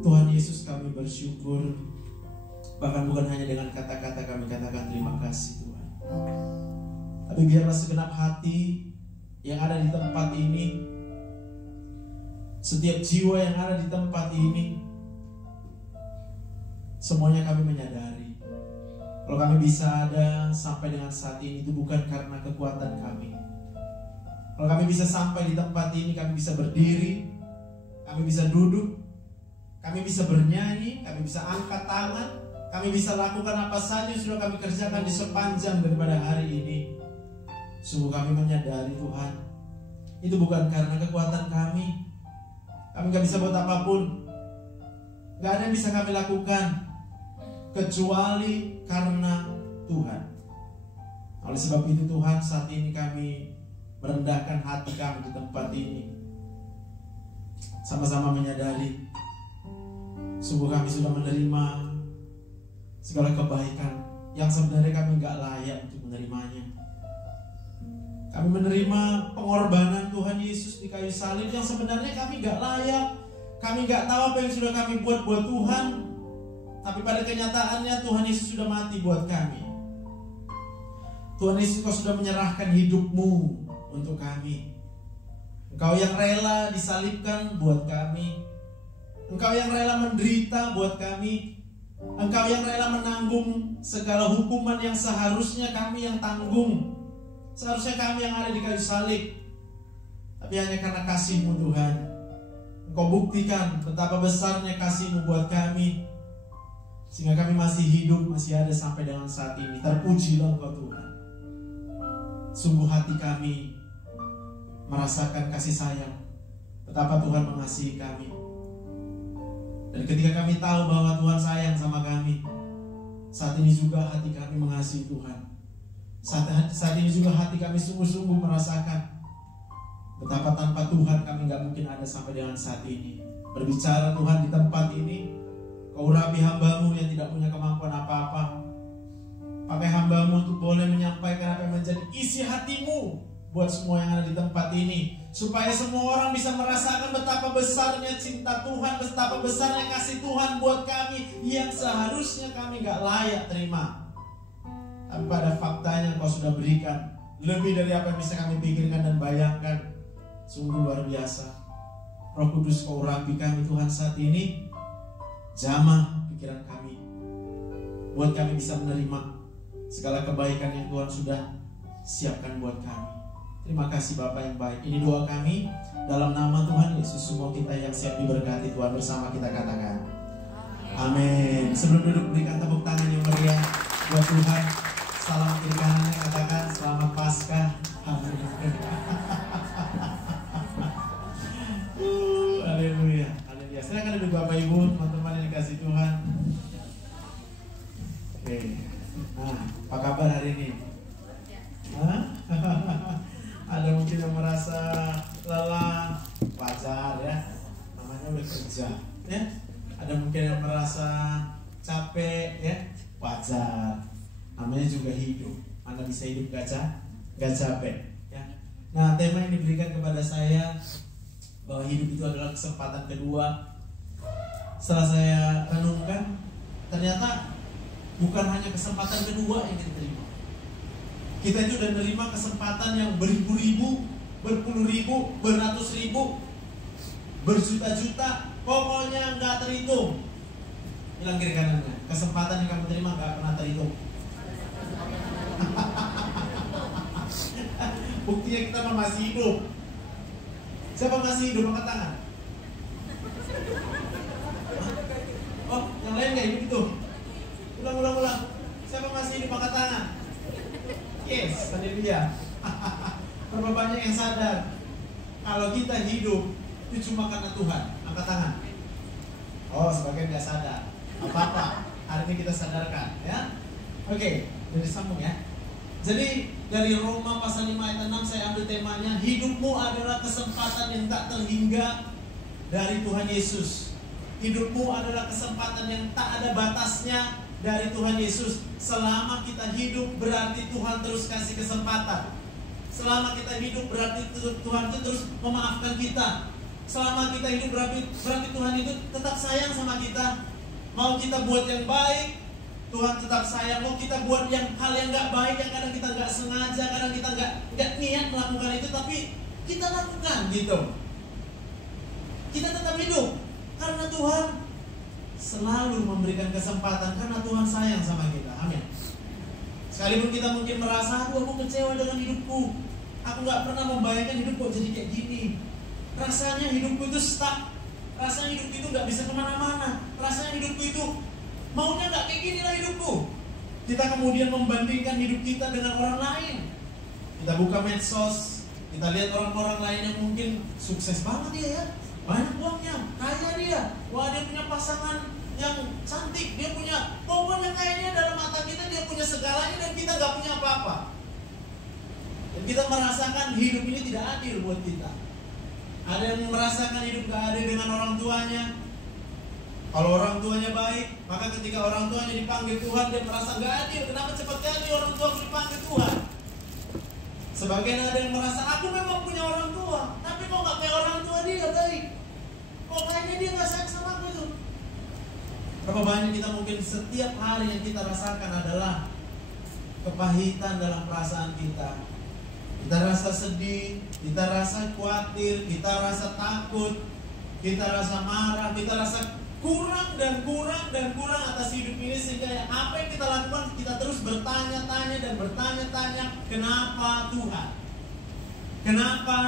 Tuhan Yesus, kami bersyukur. Bahkan bukan hanya dengan kata-kata kami katakan terima kasih Tuhan, tapi biarlah segenap hati yang ada di tempat ini, setiap jiwa yang ada di tempat ini, semuanya kami menyadari kalau kami bisa ada sampai dengan saat ini itu bukan karena kekuatan kami. Kalau kami bisa sampai di tempat ini, kami bisa berdiri, kami bisa duduk, kami bisa bernyanyi, kami bisa angkat tangan, kami bisa lakukan apa saja yang sudah kami kerjakan di sepanjang daripada hari ini. Sungguh kami menyadari Tuhan, itu bukan karena kekuatan kami. Kami gak bisa buat apapun, gak ada yang bisa kami lakukan kecuali karena Tuhan. Oleh sebab itu Tuhan, saat ini kami merendahkan hati kami di tempat ini, sama-sama menyadari sungguh kami sudah menerima segala kebaikan yang sebenarnya kami gak layak untuk menerimanya. Kami menerima pengorbanan Tuhan Yesus di kayu salib yang sebenarnya kami gak layak. Kami gak tahu apa yang sudah kami buat Tuhan, tapi pada kenyataannya Tuhan Yesus sudah mati buat kami. Tuhan Yesus, Kau sudah menyerahkan hidupmu untuk kami. Engkau yang rela disalibkan buat kami. Engkau yang rela menderita buat kami. Engkau yang rela menanggung segala hukuman yang seharusnya kami yang tanggung. Seharusnya kami yang ada di kayu salib. Tapi hanya karena kasih-Mu Tuhan, Engkau buktikan betapa besarnya kasih-Mu buat kami, sehingga kami masih hidup, masih ada sampai dengan saat ini. Terpujilah Engkau Tuhan. Sungguh hati kami merasakan kasih sayang, betapa Tuhan mengasihi kami. Dan ketika kami tahu bahwa Tuhan sayang sama kami, saat ini juga hati kami mengasihi Tuhan. Saat ini juga hati kami sungguh-sungguh merasakan betapa tanpa Tuhan kami gak mungkin ada sampai dengan saat ini. Berbicara Tuhan di tempat ini, Kau urapi hamba-Mu yang tidak punya kemampuan apa-apa. Pakai hamba-Mu untuk boleh menyampaikan apa yang menjadi isi hati-Mu buat semua yang ada di tempat ini, supaya semua orang bisa merasakan betapa besarnya cinta Tuhan, betapa besarnya kasih Tuhan buat kami yang seharusnya kami gak layak terima. Tapi pada faktanya Kau sudah berikan lebih dari apa yang bisa kami pikirkan dan bayangkan. Sungguh luar biasa. Roh Kudus, Kau urapi kami Tuhan saat ini. Jamah pikiran kami, buat kami bisa menerima segala kebaikan yang Tuhan sudah siapkan buat kami. Terima kasih Bapa yang baik. Ini doa kami dalam nama Tuhan Yesus. Semua kita yang siap diberkati Tuhan, bersama kita katakan amin. Sebelum duduk, berikan tepuk tangan yang meriah buat Tuhan. Salam kiri kanannya, katakan selamat Paskah. Haleluya. Haleluya. Silakan duduk Bapak Ibu, teman-teman yang dikasih Tuhan. Oke. Nah, apa kabar hari ini? Ada mungkin yang merasa lelah, wajar ya. Namanya udah kerja, ya. Ada mungkin yang merasa capek, ya. Wajar. Namanya juga hidup. Mana bisa hidup gak capek, ya. Nah, tema yang diberikan kepada saya bahwa hidup itu adalah kesempatan kedua. Setelah saya renungkan, ternyata bukan hanya kesempatan kedua yang kita terima. Kita itu udah menerima kesempatan yang beribu-ribu, berpuluh-ribu, beratus-ribu, berjuta-juta, pokoknya nggak terhitung. Bilang kiri kanannya, kesempatan yang kamu terima nggak pernah terhitung. Buktinya kita masih hidup. Siapa masih hidup? Angkat tangan. Oh, yang lain nggak hidup itu? Ulang. Siapa masih hidup? Angkat tangan. Yes, tadi dia. Berapa banyak yang sadar kalau kita hidup itu cuma karena Tuhan? Angkat tangan. Oh, sebagian nggak sadar. Apa-apa, hari ini kita sadarkan, ya. Oke, jadi sambung ya. Jadi dari Roma pasal 5 ayat 6 saya ambil temanya, hidupmu adalah kesempatan yang tak terhingga dari Tuhan Yesus. Hidupmu adalah kesempatan yang tak ada batasnya dari Tuhan Yesus. Selama kita hidup berarti Tuhan terus kasih kesempatan. Selama kita hidup berarti Tuhan itu terus memaafkan kita. Selama kita hidup berarti Tuhan itu tetap sayang sama Mau kita buat yang baik, Tuhan tetap sayang. Mau kita buat hal yang gak baik, yang kadang kita gak sengaja, kadang kita gak niat melakukan itu, tapi kita lakukan gitu. Kita tetap hidup karena Tuhan selalu memberikan kesempatan, karena Tuhan sayang sama kita. Amin. Sekalipun kita mungkin merasa, aduh aku kecewa dengan hidupku, aku gak pernah membayangkan hidupku jadi kayak gini. Rasanya hidupku itu stuck, rasanya hidupku itu gak bisa kemana-mana, rasanya hidupku itu maunya gak kayak gini lah hidupku. Kita kemudian membandingkan hidup kita dengan orang lain. Kita buka medsos, kita lihat orang-orang lain yang mungkin sukses banget dia ya, banyak uangnya, kaya dia, wah dia punya pasangan yang cantik, dia punya, pokoknya kayaknya dalam mata kita dia punya segalanya dan kita gak punya apa-apa. Dan kita merasakan hidup ini tidak adil buat kita. Ada yang merasakan hidup gak adil dengan orang tuanya. Kalau orang tuanya baik, maka ketika orang tuanya dipanggil Tuhan, dia merasa gak adil. Kenapa cepat kali orang tua dipanggil Tuhan? Sebagian ada yang merasa, aku memang punya orang tua, tapi kok gak kayak orang tua dia baik, kok kayaknya dia gak sayang sama aku itu. Berapa banyak kita mungkin setiap hari yang kita rasakan adalah kepahitan dalam perasaan kita. Kita rasa sedih, kita rasa khawatir, kita rasa takut, kita rasa marah, kita rasa kurang dan kurang dan kurang atas hidup ini. Sehingga apa yang kita lakukan, kita terus bertanya-tanya dan bertanya-tanya, kenapa Tuhan? Kenapa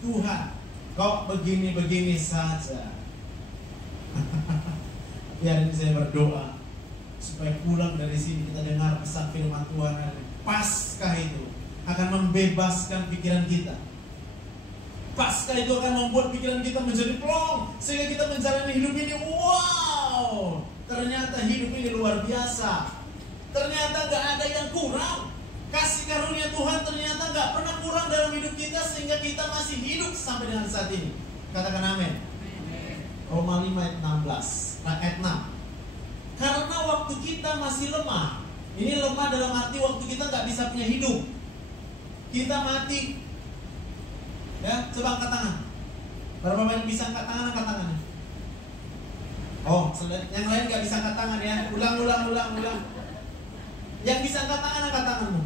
Tuhan? Kok begini-begini saja? Biar saya berdoa supaya pulang dari sini kita dengar pesan firman Tuhan. Paskah itu akan membebaskan pikiran kita. Paskah itu akan membuat pikiran kita menjadi plong, sehingga kita menjalani hidup ini. Wow, ternyata hidup ini luar biasa. Ternyata gak ada yang kurang. Kasih karunia Tuhan ternyata gak pernah kurang dalam hidup kita, sehingga kita masih hidup sampai dengan saat ini. Katakan amin. Roma 5 ayat 16, ayat 6. Karena waktu kita masih lemah. Ini lemah dalam arti waktu kita gak bisa punya hidup, kita mati. Ya, coba angkat tangan. Berapa banyak bisa angkat tangan? Angkat tangannya. Oh, yang lain gak bisa angkat tangan ya. Ulang. Yang bisa angkat tangan, angkat tanganmu.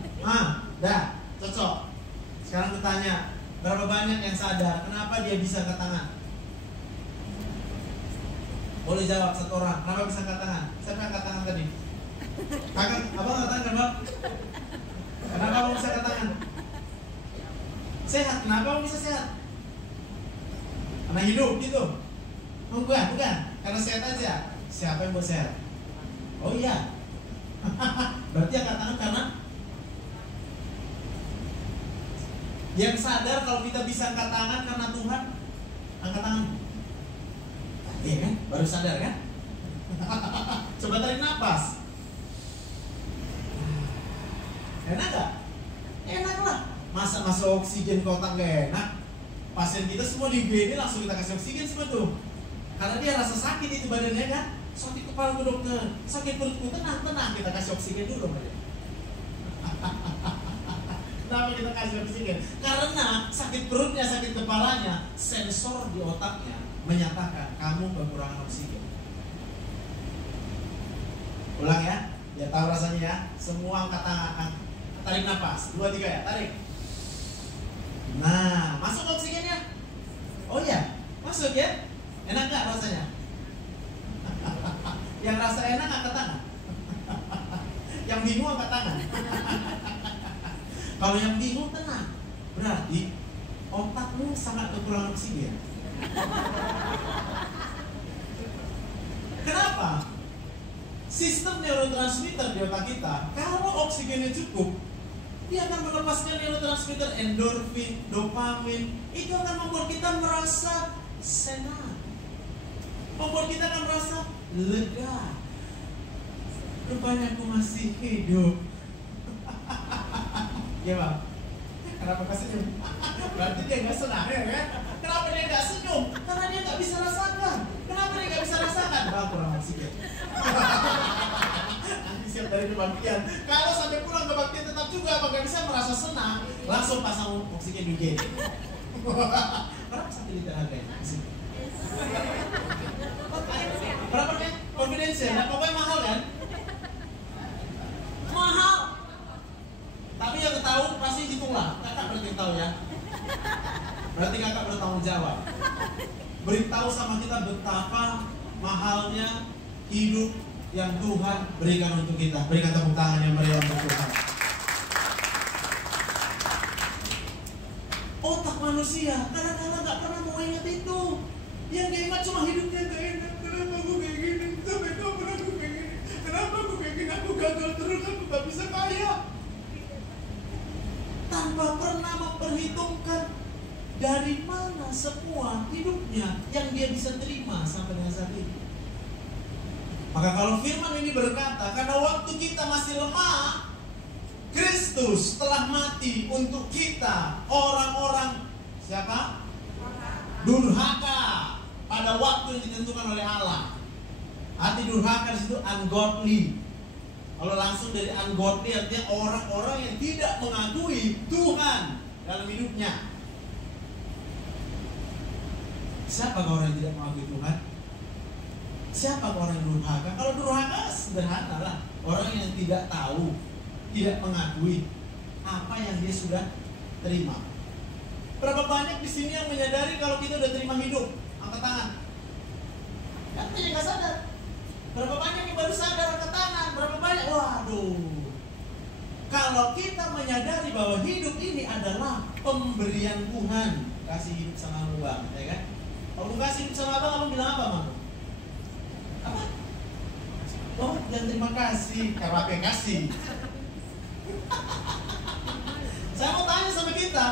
Dah, cocok. Sekarang bertanya, berapa banyak yang sadar kenapa dia bisa angkat tangan? Boleh jawab satu orang. Kenapa bisa angkat tangan? Siapa yang angkat tangan tadi? Kakak, abang angkat tangan, bang. Kenapa abang bisa angkat tangan? Sehat, kenapa abang bisa sehat? Karena hidup gitu. Bukan. Karena sehat aja. Siapa yang buat sehat? Oh iya. Berarti angkat tangan karena yang sadar kalau kita bisa angkat tangan karena Tuhan, angkat tangan. Iya kan? Baru sadar kan? Coba tarik nafas. Enak gak? Enak lah. Masa masuk oksigen ke otak gak enak? Pasien kita semua di UGD langsung kita kasih oksigen semua tuh. Karena dia rasa sakit itu badannya kan. Sakit kepala ke dokter, sakit perutku, tenang, kita kasih oksigen dulu. Kenapa kita kasih oksigen? Karena sakit perutnya, sakit kepalanya, sensor di otaknya menyatakan kamu kekurangan oksigen. Ulang ya, biar tahu rasanya ya. Semua angkat tangan, tarik nafas, 2, 3 ya, tarik. Nah, masuk oksigennya. Oh iya, masuk ya. Enak gak rasanya? Yang rasa enak angkat tangan. Yang bingung angkat tangan. Kalau yang bingung tenang, berarti otakmu sangat kekurangan oksigen. Kenapa? Sistem neurotransmitter di otak kita, kalau oksigennya cukup, dia akan melepaskan neurotransmitter endorfin, dopamin. Itu akan membuat kita merasa senang, membuat kita akan merasa lega. Rupanya aku masih hidup. Ya bang, kenapa kau senyum? Berarti dia gak senang ya kan? Kenapa dia gak senyum? Karena dia gak bisa rasakan. Kenapa dia gak bisa rasakan? Bang, kurang oksigen. Nanti siap dari kebaktian. Kalau sampai pulang kebaktian tetap juga abang gak bisa merasa senang, langsung pasang oksigen di UGD. Berapa satu liter harganya? Berapa nih? Confidential bensin, nah pokoknya mahal kan? Mahal. Tapi yang tahu pasti hitunglah. Kakak berarti tahu ya. Berarti kakak bertanggung jawab. Beritahu sama kita betapa mahalnya hidup yang Tuhan berikan untuk kita. Berikan tepuk tangan yang meriah untuk Tuhan. Otak manusia kadang-kadang gak pernah mau ingat itu. Yang dia ingat cuma hidupnya gak enak. Kenapa aku kayak gini? Sampai kapan aku kayak gini? Kenapa aku kayak gini? Aku gagal terus, aku gak bisa kaya. Tanpa pernah memperhitungkan dari mana semua hidupnya yang dia bisa terima sampai dengan saat ini. Maka kalau firman ini berkata, karena waktu kita masih lemah, Kristus telah mati untuk kita, orang-orang siapa? Durhaka pada waktu yang ditentukan oleh Allah. Arti durhaka di situ ungodly. Kalau langsung dari ungodly artinya orang-orang yang tidak mengakui Tuhan dalam hidupnya. Siapa orang yang tidak mengakui Tuhan? Siapa orang yang durhaka? Kalau durhaka sederhana lah, orang yang tidak tahu, tidak mengakui apa yang dia sudah terima. Berapa banyak di sini yang menyadari kalau kita udah terima hidup? Angkat tangan. Kan banyak nggak sadar. Berapa banyak yang baru sadar? Angkat tangan. Berapa banyak? Waduh. Kalau kita menyadari bahwa hidup ini adalah pemberian Tuhan, kasih hidup sama lu bang, ya kan? Kalau kasih hidup sama abang bilang apa bang? Apa? Oh, dan terima kasih karena apa yang kasih. Saya mau tanya sama kita,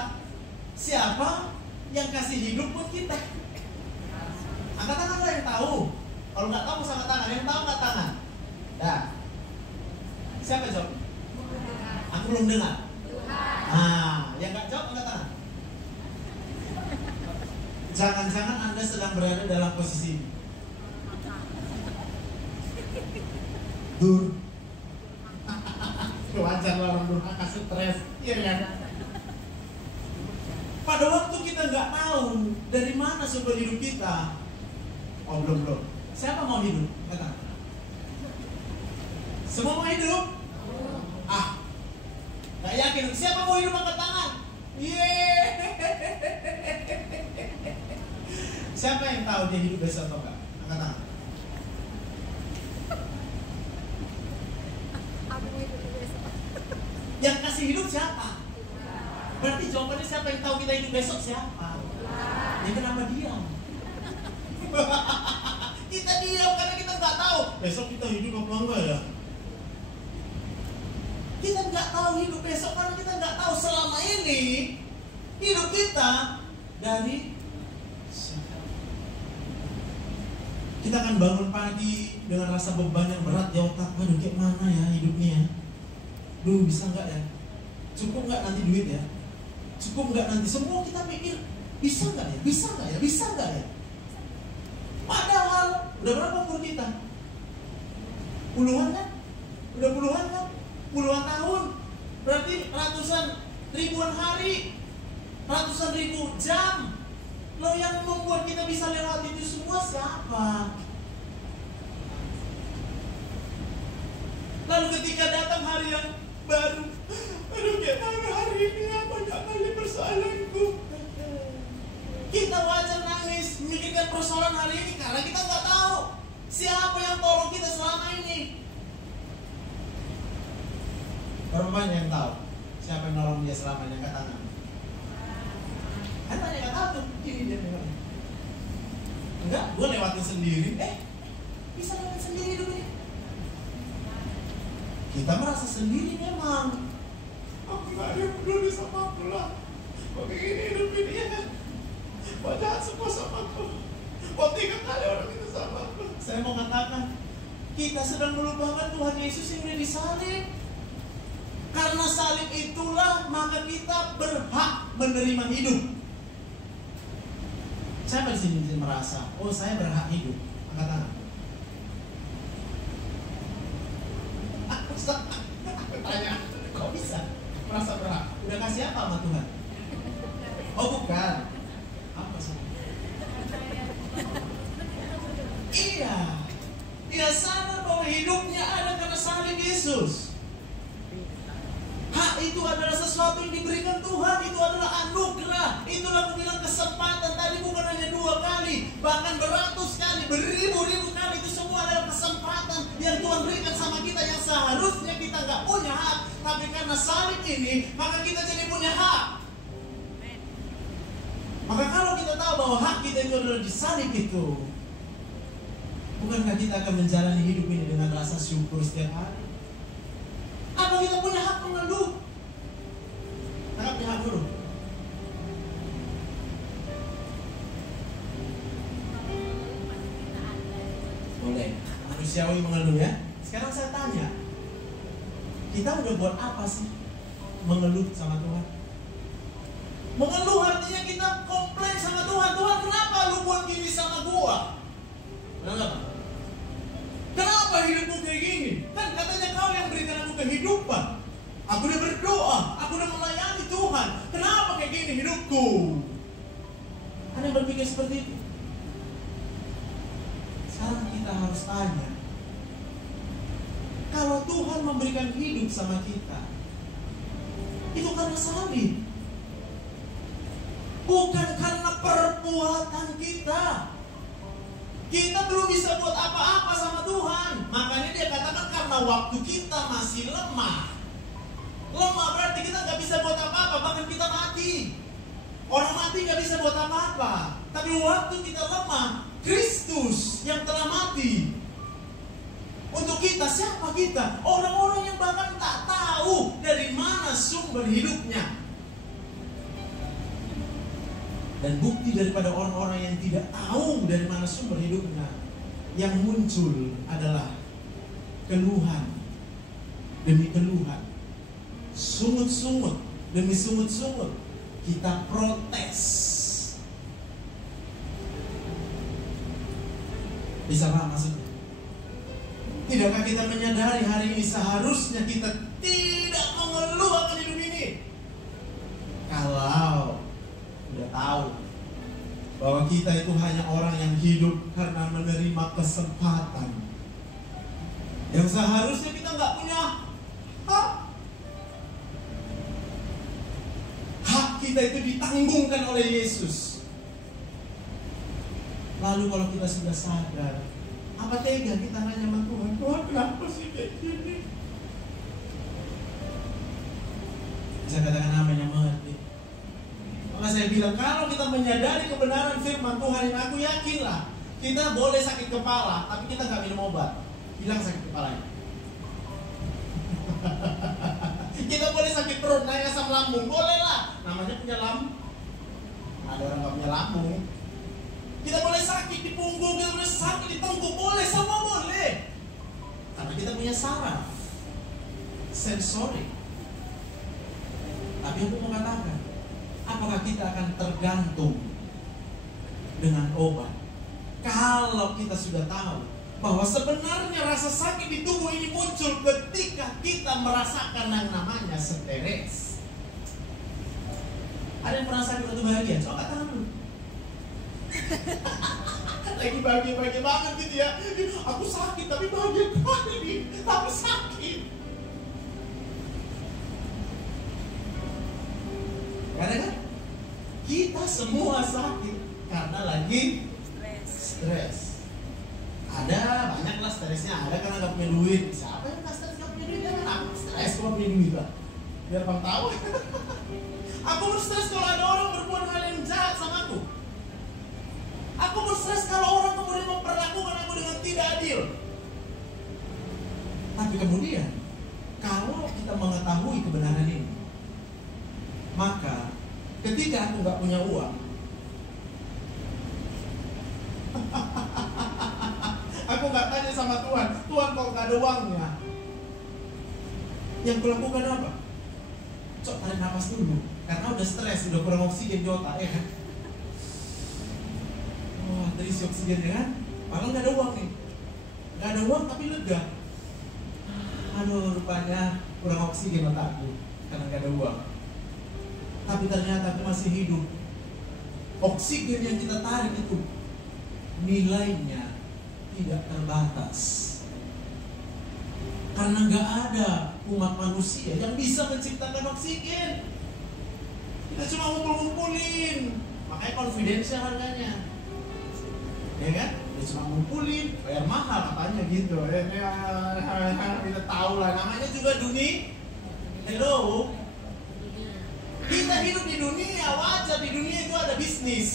siapa yang kasih hidup buat kita? Angkat tangan lah yang tahu. Kalau nggak tahu angkat tangan. Yang tahu angkat tangan. Dah. Siapa yang jawab? Aku belum dengar. Nah, yang nggak jawab angkat tangan. Jangan-jangan Anda sedang berada dalam posisi ini. Wajar lah orang durhaka stres, iya kan? Pada waktu kita nggak tahu dari mana sumber hidup kita. Oh belum. Siapa mau hidup? Kata. Semua mau hidup? Ah, nggak yakin. Siapa mau hidup angkat tangan? Yeay. Siapa yang tahu dia hidup besok atau enggak? Angkat tangan. Yang kasih hidup siapa? Berarti jawabannya siapa yang tahu kita hidup besok siapa? Ya kenapa diam? Kita diam karena kita nggak tahu besok kita hidup apa enggak ya? Kita nggak tahu hidup besok karena kita nggak tahu selama ini hidup kita dari kita akan bangun pagi dengan rasa beban yang berat di otak. Waduh, kayak mana ya hidupnya? Duh, bisa nggak ya? Cukup nggak nanti duit ya? Cukup nggak nanti? Semua kita pikir bisa nggak ya? Bisa nggak ya? Bisa nggak ya? Padahal udah berapa umur kita? Puluhan kan? Udah puluhan kan? Puluhan tahun. Berarti ratusan ribuan hari, ratusan ribu jam. Loh, yang membuat kita bisa lewati itu semua siapa? Lalu ketika datang hari yang baru, aduh gimana hari ini ya, banyak kali persoalanku. Kita wajar nangis memikirkan persoalan hari ini karena kita nggak tahu siapa yang tolong kita selama ini. Berapa banyak yang tahu siapa yang nolong dia selama ini? Angkat tangan. Kan banyak yang tahu tuh, ini dia memang. Enggak, gue lewatin sendiri. Bisa lewatin sendiri dulu ya. Kita merasa sendiri memang. Aku gak ada yang peduli sama aku lah. Kok kayak gini hidup ini ya? Kok jahat semua sama aku? Kok 3 kali orang itu sama aku? Saya mau katakan, kita sedang melupakan Tuhan Yesus yang udah disalib. Karena salib itulah maka kita berhak menerima hidup. Siapa di sini merasa, oh saya berhak hidup? Angkat tangan. Aku tanya, kok bisa merasa berhak? Udah kasih apa sama Tuhan? Oh bukan. Apa sih? Iya. Dia sadar bahwa hidupnya ada karena salib Yesus. Hak itu adalah sesuatu yang diberikan Tuhan. Itu adalah anugerah. Itulah aku bilang kesempatan. Tadi bukan hanya 2 kali, bahkan beratus kali, beribu-ribu kali. Itu semua adalah kesempatan yang Tuhan berikan sama kita, yang seharusnya kita gak punya hak. Tapi karena salib ini, maka kita jadi punya hak. Maka kalau kita tahu bahwa hak kita itu adalah di salib itu, bukankah kita akan menjalani hidup ini dengan rasa syukur setiap hari? Apa kita punya hak mengeluh? Kita punya hak dulu. Boleh, manusiawi mengeluh ya. Sekarang saya tanya, kita udah buat apa sih mengeluh sama Tuhan? Mengeluh artinya kita komplain sama Tuhan. Tuhan, kenapa lu buat gini sama gua? Kenapa? Kenapa hidupku kayak gini? Kan katanya kau yang berikan aku kehidupan. Aku udah berdoa, aku udah melayani Tuhan. Kenapa kayak gini hidupku? Ada yang berpikir seperti itu? Sekarang kita harus tanya, kalau Tuhan memberikan hidup sama kita, itu karena salib, bukan karena perbuatan kita. Kita belum bisa buat apa-apa sama Tuhan. Makanya dia katakan karena waktu kita masih lemah. Lemah berarti kita gak bisa buat apa-apa. Bahkan kita mati. Orang mati gak bisa buat apa-apa. Tapi waktu kita lemah, Kristus yang telah mati. Untuk kita, siapa kita? Orang-orang yang bahkan tak tahu dari mana sumber hidupnya. Dan bukti daripada orang-orang yang tidak tahu dari mana sumber hidupnya, yang muncul adalah keluhan demi keluhan, sungut-sungut demi sungut-sungut. Kita protes. Bisa paham maksudnya? Tidakkah kita menyadari hari ini seharusnya kita tidak mengeluh akan hidup ini? Kalau udah tahu bahwa kita itu hanya orang yang hidup karena menerima kesempatan yang seharusnya kita nggak punya hak. Hak kita itu ditanggungkan oleh Yesus. Lalu kalau kita sudah sadar, apa tega kita nanya sama Tuhan, Tuhan kenapa sih kayak gini? Bisa katakan namanya mengerti. Maka saya bilang, kalau kita menyadari kebenaran firman Tuhan, yang aku yakinlah, kita boleh sakit kepala, tapi kita gak minum obat, hilang sakit kepalanya. Kita boleh sakit perut, naik asam lambung, boleh lah. Namanya punya lambung. Ada orang gak punya lambung. Kita boleh sakit di punggung, kita boleh sakit di tengkuk, boleh, semua boleh. Karena kita punya saraf sensori. Tapi aku mau katakan, apakah kita akan tergantung dengan obat? Kalau kita sudah tahu bahwa sebenarnya rasa sakit di tubuh ini muncul ketika kita merasakan yang namanya stres. Ada yang pernah sakit atau bahagia? Coba tangan dulu. Lagi bahagia-bahagia banget gitu ya. Aku sakit tapi bahagia kali. Tapi sakit. Karena kan kita semua sakit karena lagi stres. Ada banyaklah stresnya. Ada karena gak punya duit. Siapa yang gak stres gak punya duit? Jangan aku stres kalau punya duit lah. Biar bang tahu. Aku berstres kalau ada orang berbuat hal yang jahat sama aku. Aku berstres kalau orang kemudian memperlakukan aku dengan tidak adil. Tapi kemudian kalau kita mengetahui kebenaran ini, maka ketika aku gak punya uang, aku gak tanya sama Tuhan, Tuhan kok gak ada uangnya, yang kulakukan apa? Cok, tarik nafas dulu, karena udah stres, udah kurang oksigen di otak, ya kan? Wah, terisi oksigen ya kan? Padahal gak ada uang nih, gak ada uang tapi lega. Aduh, rupanya kurang oksigen otakku karena gak ada uang. Tapi ternyata aku masih hidup. Oksigen yang kita tarik itu nilainya tidak terbatas. Karena nggak ada umat manusia yang bisa menciptakan oksigen. Kita cuma ngumpul-ngumpulin, makanya confidential harganya, ya kan? Dia cuma ngumpulin, bayar mahal katanya gitu. Kita tahu lah, namanya juga dunia. Hello, kita hidup di dunia, wajar di dunia itu ada bisnis.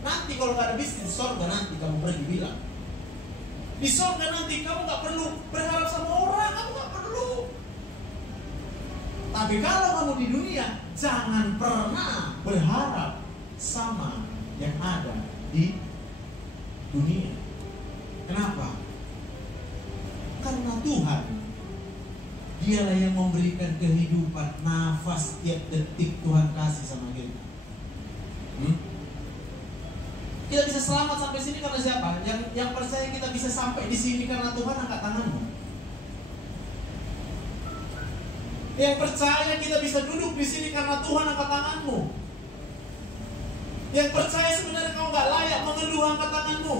Nanti kalau nggak ada bisnis di sorga, nanti kamu pergi bilang. Di sorga nanti kamu nggak perlu berharap sama orang, kamu nggak perlu. Tapi kalau kamu di dunia, jangan pernah berharap sama yang ada di dunia. Kenapa? Karena Tuhan, Dialah yang memberikan kehidupan, nafas tiap detik Tuhan kasih sama kita. Kita bisa selamat sampai sini karena siapa? Yang percaya kita bisa sampai di sini karena Tuhan angkat tanganmu. Yang percaya kita bisa duduk di sini karena Tuhan angkat tanganmu. Yang percaya sebenarnya kau nggak layak mengeluh, angkat tanganmu.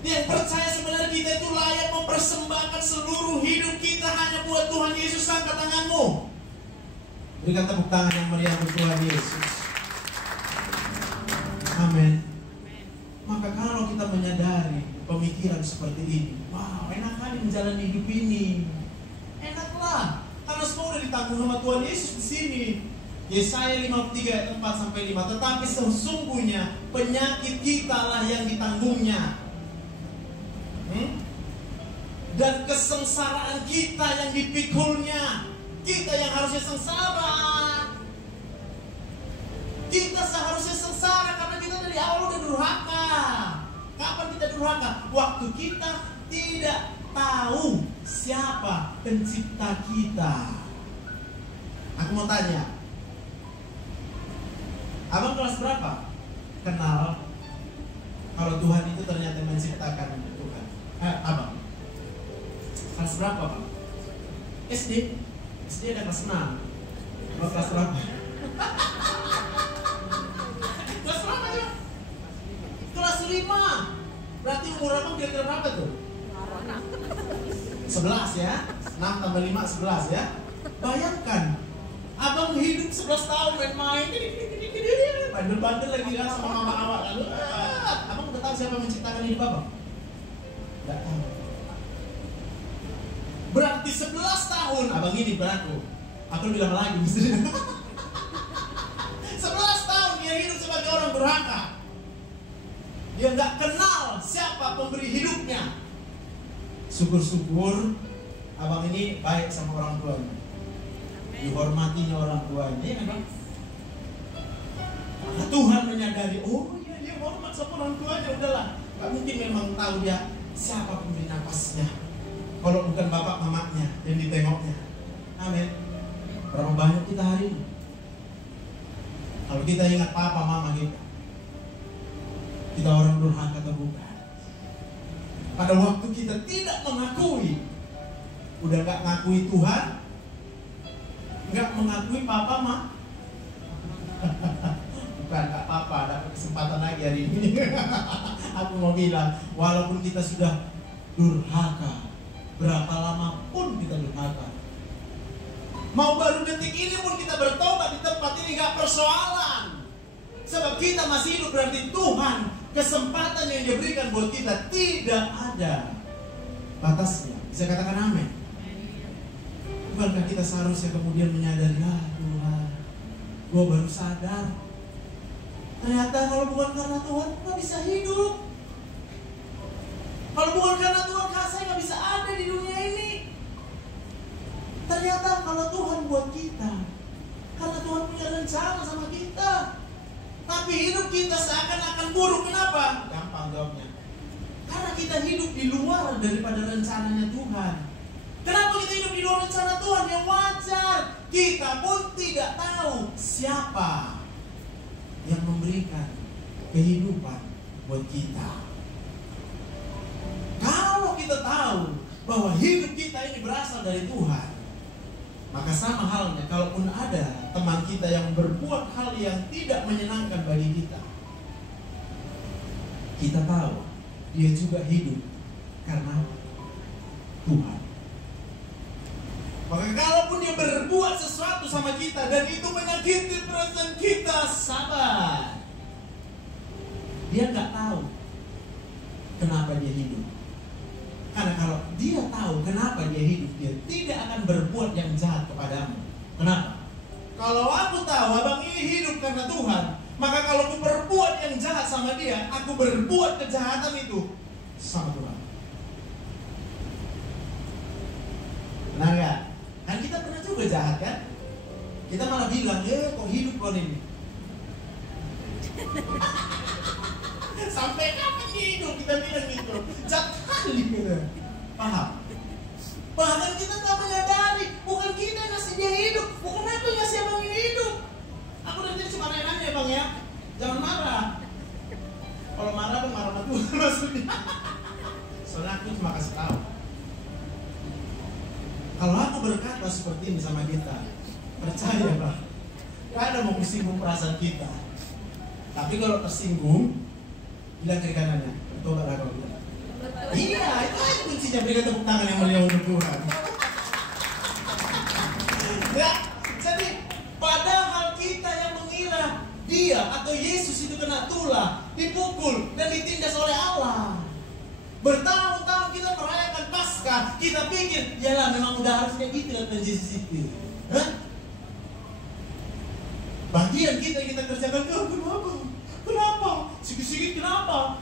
Yang percaya sebenarnya kita itu layak mempersembahkan seluruh hidup kita hanya buat Tuhan Yesus, angkat tanganmu. Berikan tepuk tangan yang meriah untuk Tuhan Yesus. Amin. Maka kalau kita menyadari pemikiran seperti ini, wow, enak kali menjalani hidup ini. Enaklah, karena semua udah ditanggung sama Tuhan Yesus di sini. Yesaya 53 ayat 4-5. Tetapi sesungguhnya penyakit kita lah yang ditanggungnya, dan kesengsaraan kita yang dipikulnya. Kita yang harusnya sengsara, kita seharusnya sengsara karena kita dari awal udah durhaka. Kapan kita durhaka? Waktu kita tidak tahu siapa pencipta kita. Aku mau tanya, abang kelas berapa? Kenal kalau Tuhan itu ternyata menciptakan Tuhan. Abang kelas berapa, Bang? SD. SD ada kelas 6. Abang kelas berapa? Kelas berapa aja? Kelas 5. Berarti umur abang kira-kira berapa tuh? 11 ya. 6 tambah 5 11 ya. Bayangkan, abang hidup 11 tahun main-main, bandel-bandel lagi kan sama mama awak. Lalu abang udah tahu siapa menciptakan hidup abang? Gak tahu. Berarti 11 tahun abang ini beraku. Aku lebih lama lagi. 11 tahun dia hidup sebagai orang durhaka. Dia gak kenal siapa pemberi hidupnya. Syukur-syukur abang ini baik sama orang tuanya, dihormatinya orang tuanya, ya kan? Maka Tuhan menyadari, oh iya dia hormat sama orang tuanya, udahlah. Gak mungkin memang tahu dia siapa pemberi napasnya kalau bukan bapak mamanya yang ditengoknya. Amin. Berapa banyak kita hari ini kalau kita ingat papa mama kita orang durhaka atau bukan? Pada waktu kita tidak mengakui, udah gak ngakui Tuhan, gak mengakui papa mah. Bukan, gak apa-apa, dapat kesempatan lagi hari ini. Aku mau bilang, walaupun kita sudah durhaka, berapa lama pun kita durhaka, mau baru detik ini pun kita bertobat di tempat ini gak persoalan. Sebab kita masih hidup, berarti Tuhan, kesempatan yang dia berikan buat kita tidak ada batasnya. Bisa katakan amin? Bukankah kita seharusnya kemudian menyadari, Tuhan, gue baru sadar, ternyata kalau bukan karena Tuhan gak bisa hidup. Kalau bukan karena Tuhan, saya gak bisa ada di dunia ini. Ternyata kalau Tuhan buat kita, karena Tuhan punya rencana sama kita. Tapi hidup kita seakan-akan buruk. Kenapa? Gampang jawabnya. Karena kita hidup di luar daripada rencananya Tuhan. Kenapa kita hidup di luar rencana Tuhan? Yang wajar. Kita pun tidak tahu siapa yang memberikan kehidupan buat kita. Kalau kita tahu bahwa hidup kita ini berasal dari Tuhan, maka sama halnya kalaupun ada teman kita yang berbuat hal yang tidak menyenangkan bagi kita, kita tahu dia juga hidup karena Tuhan. Maka kalaupun dia berbuat sesuatu sama kita dan itu menyakiti perasaan kita, sabar. Dia nggak tahu kenapa dia hidup. Karena kalau dia tahu kenapa dia hidup, dia tidak akan berbuat yang jahat kepadamu. Kenapa? Kalau aku tahu abang ini hidup karena Tuhan, maka kalau aku berbuat yang jahat sama dia, aku berbuat kejahatan itu sama Tuhan. Benar nggak? Kan kita pernah juga jahat kan? Kita malah bilang, kok hidup kau ini? Sampai kapan hidup kita bilang gitu? Jahat kali gitu. Paham? Bahkan kita tak menyadari, bukan kita yang ngasih dia hidup, bukan aku yang ngasih abang ini hidup. Aku nanti cuma nanya bang ya, jangan marah. Kalau marah tuh marah sama Tuhan maksudnya. Soalnya aku cuma kasih tahu. Kalau aku berkata seperti ini sama kita, percaya Pak, gak ada mau tersinggung perasaan kita. Tapi kalau tersinggung, bilang kiri kanannya, betul gak kau bilang? Iya, itu aja kuncinya. Berikan tepuk tangan yang meriah untuk Tuhan. Ya, jadi padahal kita yang mengira dia atau Yesus itu kena tulah, dipukul dan ditindas oleh Allah. Bertahun-tahun kita merayakan Paskah, kita pikir, yalah memang udah harusnya gitu dan Yesus itu. Bagian kita kerjakan, kenapa? Kenapa? Sikit-sikit kenapa?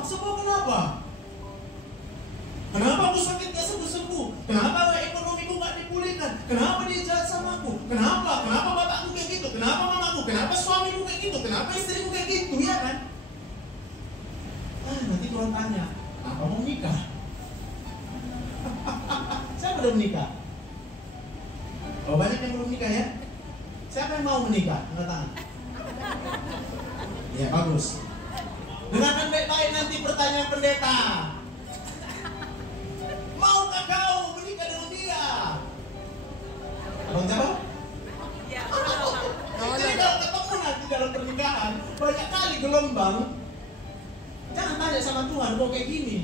Semua kenapa? Kenapa aku sakit gak sembuh-sembuh? Kenapa ekonomiku gak dipulihkan? Kenapa dia jahat sama aku? Kenapa bapakku kayak gitu? Kenapa mamaku? Kenapa suamiku kayak gitu? Kenapa istriku kayak gitu? Ya kan? Nanti Tuhan tanya, kenapa mau menikah? Siapa belum menikah? Oh, banyak yang belum menikah ya? Siapa yang mau menikah? Angkat tangan. Ya, bagus. Dengarkan baik-baik nanti pertanyaan pendeta. Maukah kau menikah dengan dia? Abang jawab? Ya. Jadi kalau ketemu nanti dalam pernikahan, banyak kali gelombang. Jangan tanya sama Tuhan, kok kayak gini?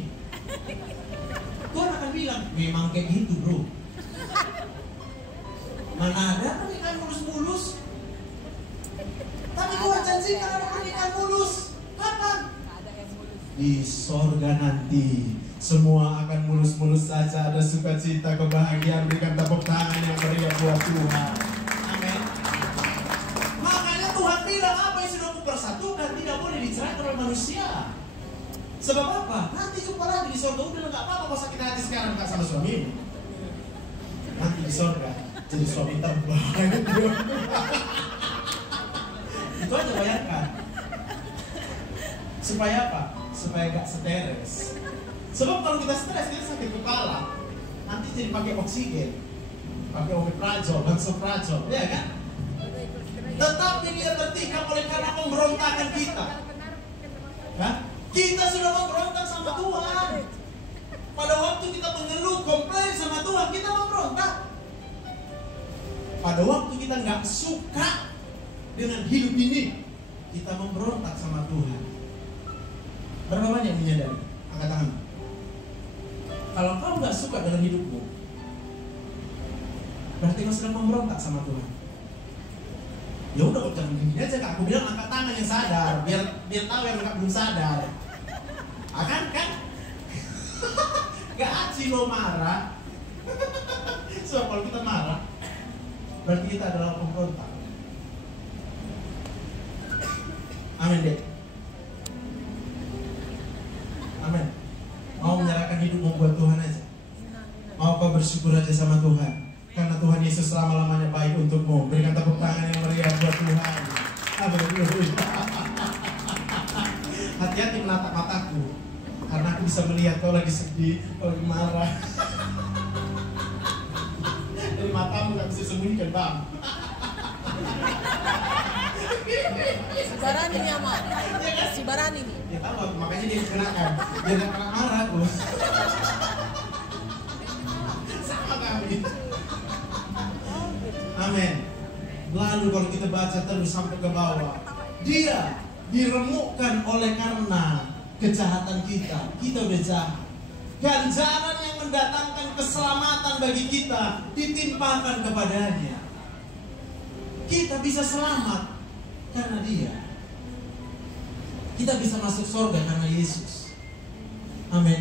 Tuhan akan bilang, memang kayak gitu bro. Mana ada pernikahan mulus-mulus? Tapi Tuhan janjikan ada pernikahan mulus. Kapan? Di sorga nanti semua akan mulus-mulus saja. Ada sukacita, kebahagiaan. Berikan tepuk tangan yang meriah buat Tuhan. Amin. Makanya Tuhan bilang, apa yang sudah kupersatukan tidak boleh diceraikan oleh manusia. Sebab apa? Nanti jumpa lagi di sorga. Udah gak apa-apa kalau sakit hati sekarang gak sama suami. Nanti di sorga jadi suami terbaik. Itu aja bayangkan. Supaya apa? Supaya gak stres. Sebab kalau kita stres, kita sakit kepala. Nanti jadi pakai oksigen, pakai omeprazol, lansoprazol, ya kan? Tetapi dia tertikam oleh karena pemberontakan kita. Kan? Kita sudah memberontak sama Tuhan. Pada waktu kita mengeluh, komplain sama Tuhan, kita memberontak. Pada waktu kita nggak suka dengan hidup ini, kita memberontak sama Tuhan. Berapa banyak yang menyadari? Angkat tangan. Kalau kau nggak suka dengan hidupmu, berarti kau sedang memberontak sama Tuhan. Ya udah, kau jangan gini aja. Kak, aku bilang angkat tangan yang sadar, biar tahu yang nggak belum sadar. Akan kan? Gak aci lo marah. So kalau kita marah, berarti kita adalah pemberontak. Amin deh. Amin. Mau menyerahkan hidupmu buat Tuhan aja. Mau kau bersyukur aja sama Tuhan, karena Tuhan Yesus selama-lamanya baik untukmu. Berikan tepuk tangan yang meriah buat Tuhan. Hati-hati menatap mataku, karena aku bisa melihat kau lagi sedih, kau lagi marah. Dari matamu gak bisa sembunyikan, Bang. Sibaran ini ya, Mak. Sibaran ini. Ya tahu, makanya dia dikenakan. Dia gak pernah marah, bos. Sama kami. Amin. Lalu kalau kita baca terus sampai ke bawah, dia diremukkan oleh karena kejahatan kita udah jahat. Ganjaran yang mendatangkan keselamatan bagi kita ditimpakan kepadanya. Kita bisa selamat karena Dia. Kita bisa masuk surga karena Yesus. Amin.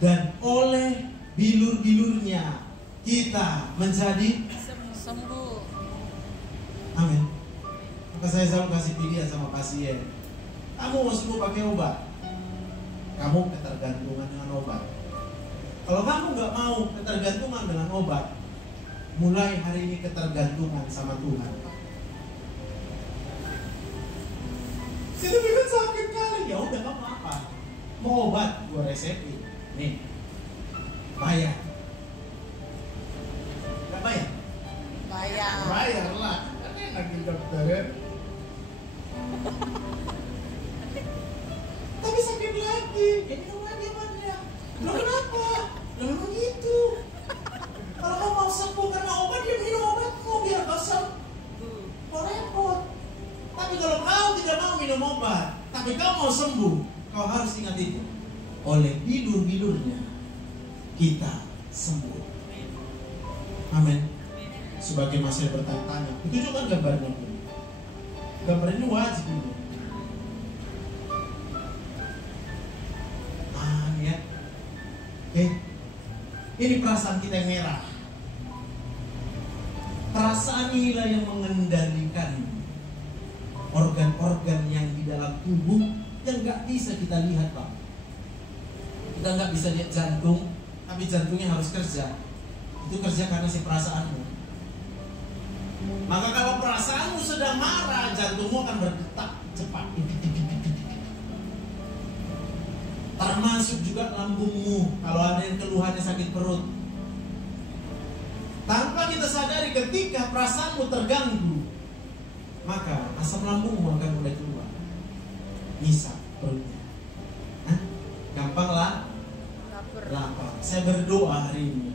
Dan oleh bilur-bilurnya kita menjadi sembuh. Amin. Maka saya selalu kasih pilihan sama pasien. Kamu mau sembuh pakai obat, kamu ketergantungan dengan obat. Kalau kamu nggak mau ketergantungan dengan obat, mulai hari ini ketergantungan sama Tuhan. Sini bikin sakit kali, ya udah nggak apa-apa. Mau obat, gua resepin. Nih, bayar. Nggak bayar? Bayar lah. Kan enak di dokter ya. Tapi sakit lagi, minum lagi obatnya. Loh kenapa? Loh memang gitu. Kalau kamu mau sembuh karena obat, dia minum obatmu biar kau sembuh. Kau repot. Tapi kalau kau tidak mau minum obat, tapi kau mau sembuh, kau harus ingat itu. Oleh bilur-bilurnya kita sembuh. Amin. Sebagai masih bertanya-tanya, tunjukkan gambarnya dulu. Gambar ini wajib dulu. Ya. Oke. Ini perasaan kita yang merah. Perasaan inilah yang mengendalikan organ-organ yang di dalam tubuh yang nggak bisa kita lihat, Pak. Kita nggak bisa lihat jantung, tapi jantungnya harus kerja. Itu kerja karena si perasaanmu. Maka kalau perasaanmu sedang marah, jantungmu akan berdetak cepat. Termasuk juga lambungmu kalau ada yang keluhannya sakit perut. Tanpa kita sadari ketika perasaanmu terganggu, maka asam lambungmu akan mulai keluar. Nisa perutnya. Gampang lah. Lapar. Saya berdoa hari ini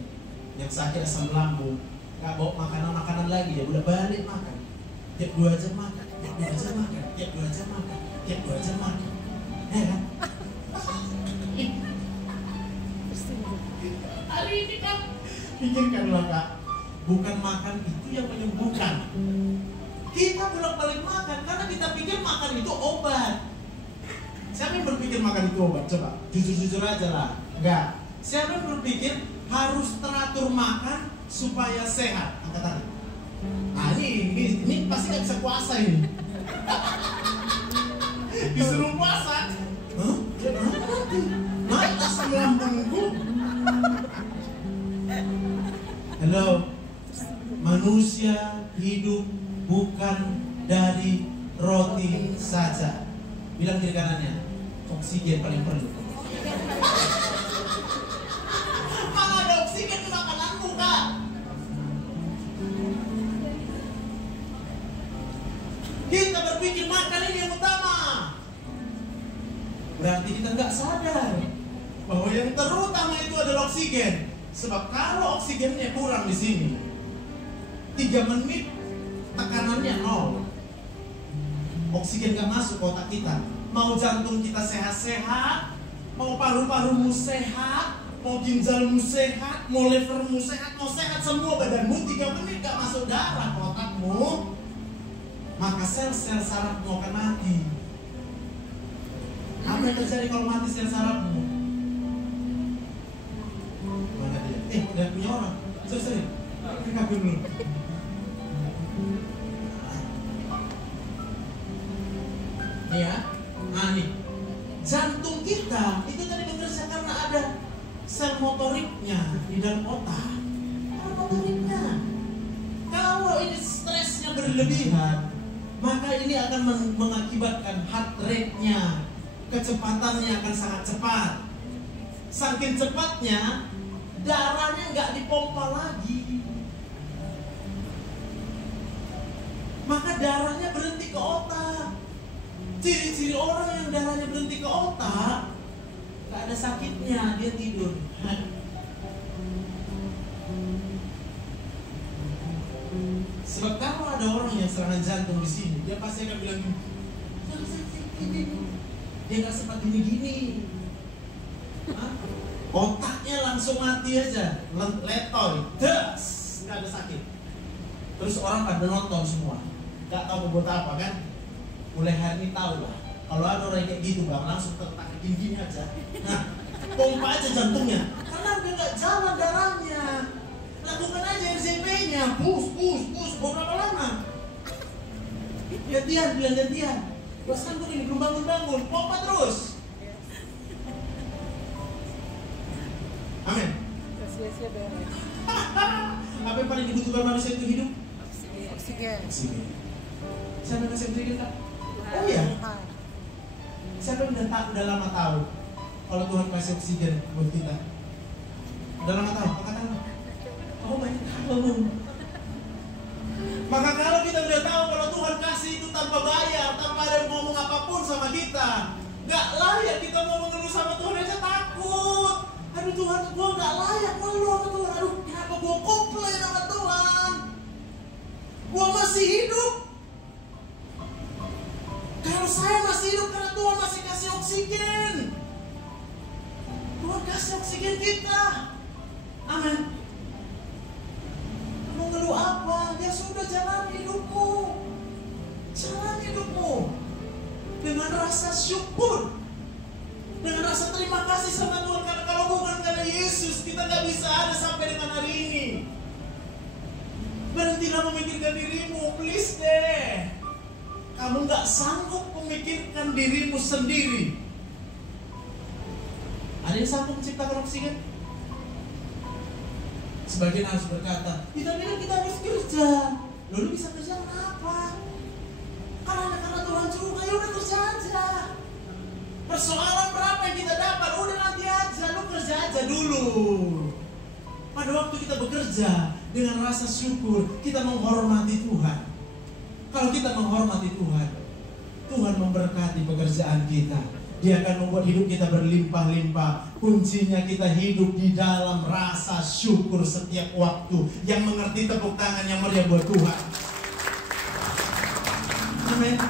yang sakit asam lambung gak bawa makanan-makanan lagi, dia udah balik makan. Tiap 2 jam makan, tiap 2 jam makan, tiap 2 jam makan, tiap 2 jam makan. Ya kan? Hari ini kan pikirkanlah Kak, bukan makan itu yang menyembuhkan. Kita bolak-balik makan karena kita pikir makan itu obat. Siapa yang berpikir makan itu obat? Coba jujur-jujur aja lah. Enggak. Siapa yang berpikir harus teratur makan supaya sehat? Angkat tangan. Nah ini pasti nggak bisa puasa ini. Disuruh puasa. Hah? Naik asam lambungku. Halo, manusia hidup bukan dari roti saja. Bilang kiri kanannya, oksigen paling perlu. Mana ada oksigen di makananku, Kak? Kita berpikir makan ini yang utama. Berarti kita nggak sadar bahwa yang terutama itu adalah oksigen. Sebab kalau oksigennya kurang di sini, 3 menit tekanannya 0. Oksigen gak masuk ke otak kita. Mau jantung kita sehat-sehat, mau paru-parumu sehat, mau ginjalmu sehat, mau livermu sehat, mau sehat semua badanmu, 3 menit gak masuk darah ke otakmu, maka sel-sel sarafmu akan mati. Apa yang terjadi kalau mati sel sarafmu? Mana dia? Udah punya orang. Seri-seri. Kita dulu. Ya, nih. Jantung kita itu tadi bekerja karena ada sel motoriknya di dalam otak. Sel motoriknya. Kalau ini stresnya berlebihan, maka ini akan mengakibatkan heart rate-nya, kecepatannya akan sangat cepat. Saking cepatnya, darahnya nggak dipompa lagi, maka darahnya berhenti ke otak. Ciri-ciri orang yang darahnya berhenti ke otak, nggak ada sakitnya, dia tidur. Sebab kalau ada orang yang serangan jantung di sini, dia pasti akan bilang, Dia nggak sempat gini-gini. Otaknya langsung mati aja, letoy, das, nggak ada sakit. Terus orang pada nonton semua, nggak tahu buat apa kan? Mulai hari ini tahu lah. Kalau ada orang kayak gitu bang, langsung tertak gini-gini aja. Nah, pompa aja jantungnya, karena udah nggak jalan darahnya. Lakukan aja RCP-nya, push, beberapa lama. Gantian. Bos kan tuh ini belum bangun, pompa terus. Amin. Apa yang paling dibutuhkan manusia itu hidup? Oksigen. Siapa yang kasih oksigen kak? Oh iya. Siapa yang udah lama tahu kalau Tuhan kasih oksigen buat kita? Udah lama tahu? Angkat tangan. Oh banyak tahu. Maka kalau kita udah tahu kalau Tuhan kasih itu tanpa bayar, tanpa ada yang ngomong apapun sama kita, nggak layak kita mau mengeluh sama Tuhan aja takut. Aduh Tuhan, gue gak layak ngeluh sama Tuhan. Aduh, kenapa gue komplain sama Tuhan? Gue masih hidup. Kalau saya masih hidup karena Tuhan masih kasih oksigen. Tuhan kasih oksigen kita. Amin. Mau ngeluh apa? Ya sudah, jalan hidupmu. Jalan hidupmu dengan rasa syukur, dengan rasa terima kasih sama Tuhan. Karena kalau bukan karena Yesus, kita gak bisa ada sampai dengan hari ini. Berhentilah memikirkan dirimu, please deh. Kamu gak sanggup memikirkan dirimu sendiri. Ada yang sanggup menciptakan oksigen? Sebagian harus berkata, kita bilang kita harus kerja. Lalu bisa kerja kenapa? Karena Tuhan juga, ya udah kerja aja. Persoalan berapa yang kita dapat, udah nanti aja, lu kerja aja dulu. Pada waktu kita bekerja dengan rasa syukur, kita menghormati Tuhan. Kalau kita menghormati Tuhan, Tuhan memberkati pekerjaan kita. Dia akan membuat hidup kita berlimpah-limpah. Kuncinya kita hidup di dalam rasa syukur setiap waktu. Yang mengerti tepuk tangan yang meriah buat Tuhan. Amin.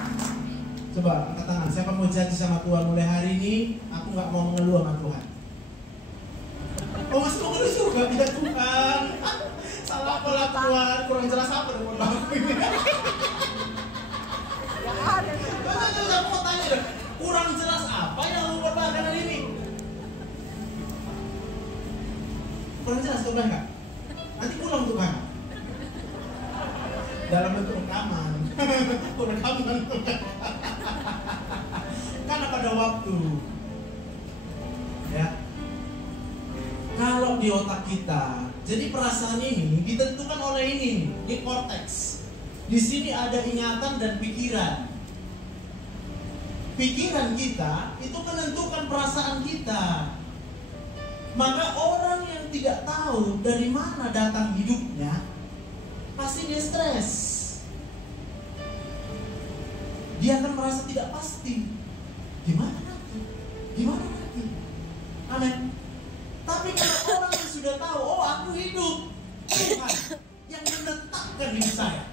Coba angkat tangan. Siapa mau janji sama Tuhan mulai hari ini, aku gak mau mengeluh sama Tuhan. Oh masih mau ngeluh juga? Tidak Tuhan. Salah pola Tuhan. Kurang jelas apa dong mohon maaf ini. Aku mau tanya deh. Kurang jelas apa yang lu korbankan hari ini? Kurang jelas korban gak? Nanti pulang Tuhan. Dalam bentuk rekaman. Rekaman Tuhan. Karena pada waktu ya, kalau di otak kita, jadi perasaan ini ditentukan oleh ini korteks. Di sini ada ingatan dan pikiran. Pikiran kita itu menentukan perasaan kita. Maka orang yang tidak tahu dari mana datang hidupnya, pasti dia stres. Dia akan merasa tidak pasti. Gimana nanti? Amin. Tapi kalau orang yang sudah tahu, oh aku hidup, Tuhan yang menetapkan hidup saya.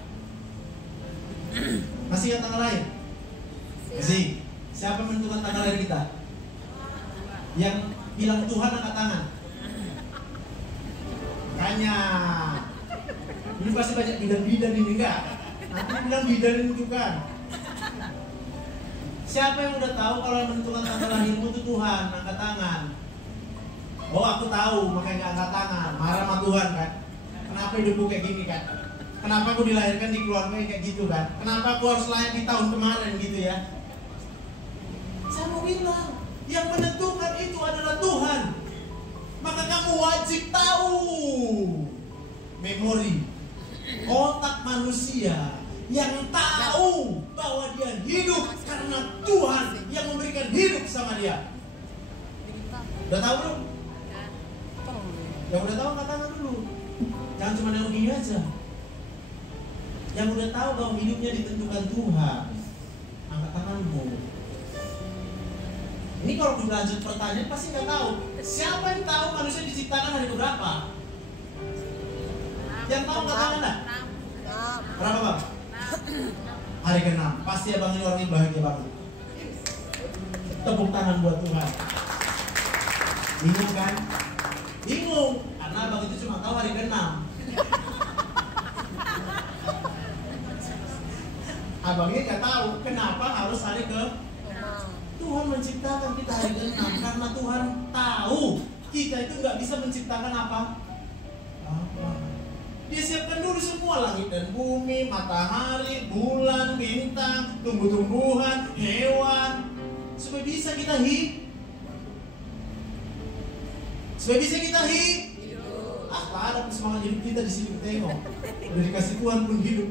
Masih yang tanggal lahir? Masih. Siapa menentukan tanggal lahir kita? Yang bilang Tuhan angkat tangan. Makanya ini pasti banyak bidan-bidan ini enggak? Nanti bilang bidan itu kan. Siapa yang udah tahu kalau yang menentukan tanggal lahirmu itu Tuhan? Angkat tangan. Oh aku tahu, makanya gak angkat tangan. Marah sama Tuhan kan? Kenapa hidupku kayak gini kan? Kenapa aku dilahirkan di keluarga kayak gitu kan? Kenapa aku harus lahir di tahun kemarin gitu ya? Saya mau bilang, yang menentukan itu adalah Tuhan. Maka kamu wajib tahu. Memori otak manusia yang tahu bahwa dia hidup karena Tuhan yang memberikan hidup sama dia. Udah tahu belum? Yang udah tahu angkat tangan dulu. Jangan cuma yang begini aja. Yang udah tahu bahwa hidupnya ditentukan Tuhan, angkat tanganmu. Ini kalau berlanjut pertanyaan pasti nggak tahu. Siapa yang tahu manusia diciptakan hari keberapa? Yang tahu angkat tangan nggak? Berapa bang? Hari ke-6. Pasti abang ini orang yang bahagia banget. Tepuk tangan buat Tuhan. Bingung kan? Bingung, karena abang itu cuma tahu hari ke-6. Abangnya nggak tahu kenapa harus hari ke. Tuhan menciptakan kita hari ke-6 karena Tuhan tahu kita itu nggak bisa menciptakan apa. Dia siapkan dulu semua, langit dan bumi, matahari, bulan, bintang, tumbuh-tumbuhan, hewan, supaya bisa kita hidup. Supaya bisa kita hidup. Ada semangat hidup kita di sini, tengok. Udah dikasih Tuhan pun hidup.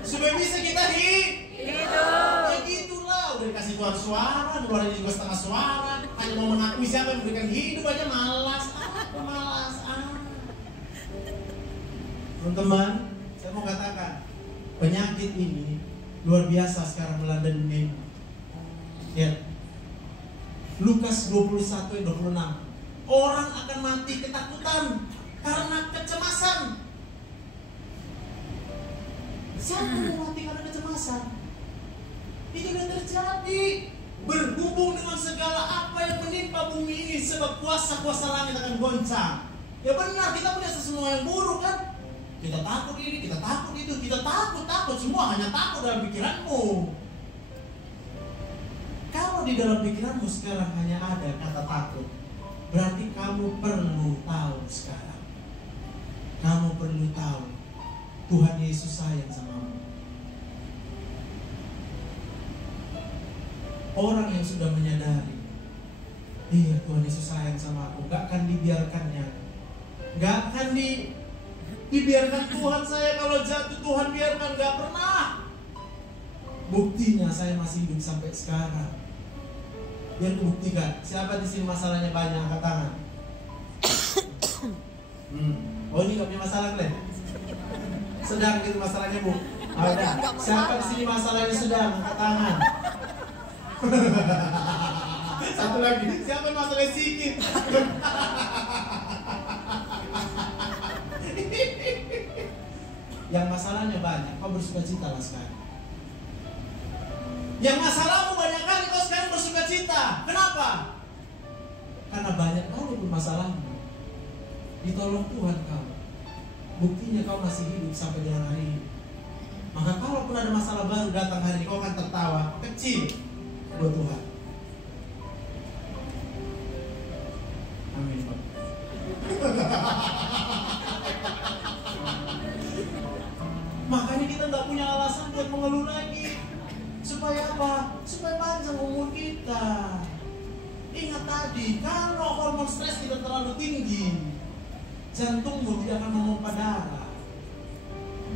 Supaya bisa kita hidup. Ya gitulah, udah dikasih Tuhan suara, keluarnya juga setengah suara. Hanya mau mengakui siapa yang memberikan hidup aja malas. Malas. Teman-teman, saya mau katakan, penyakit ini luar biasa sekarang melanda dunia. Ya. Lukas 21:26. Orang akan mati ketakutan karena kecemasan. Siapa yang mati karena kecemasan? Itu sudah terjadi. Berhubung dengan segala apa yang menimpa bumi ini, sebab kuasa-kuasa langit akan goncang. Ya benar, kita punya semua yang buruk kan? Kita takut ini, kita takut itu, kita takut semua hanya takut dalam pikiranmu. Kalau di dalam pikiranmu sekarang hanya ada kata takut, berarti kamu perlu tahu sekarang. Kamu perlu tahu Tuhan Yesus sayang samamu. Orang yang sudah menyadari, iya Tuhan Yesus sayang sama aku, gak akan dibiarkannya, gak akan dibiarkan Tuhan saya kalau jatuh, Tuhan biarkan, gak pernah. Buktinya saya masih hidup sampai sekarang. Biar buktikan. Siapa di sini masalahnya banyak, angkat tangan. Oh ini gak punya masalah Glenn? Sedang gitu masalahnya Bu. Ada. Siapa di sini masalahnya sedang, angkat tangan. Satu lagi. Siapa yang masalahnya sikit? Yang masalahnya banyak, kau bersuka-cita lah sekarang. Yang masalahmu banyak kali, kau sekarang bersuka-cita. Kenapa? Karena banyak kali pun masalahmu ditolong Tuhan kau. Buktinya kau masih hidup sampai dengan hari ini. Maka kalaupun ada masalah baru datang hari ini, kau akan tertawa kecil buat Tuhan. Amin. Makanya kita nggak punya alasan buat mengeluh lagi. Supaya apa? Supaya panjang umur kita. Ingat tadi, kalau hormon stres kita terlalu tinggi, jantungmu tidak akan memompa darah.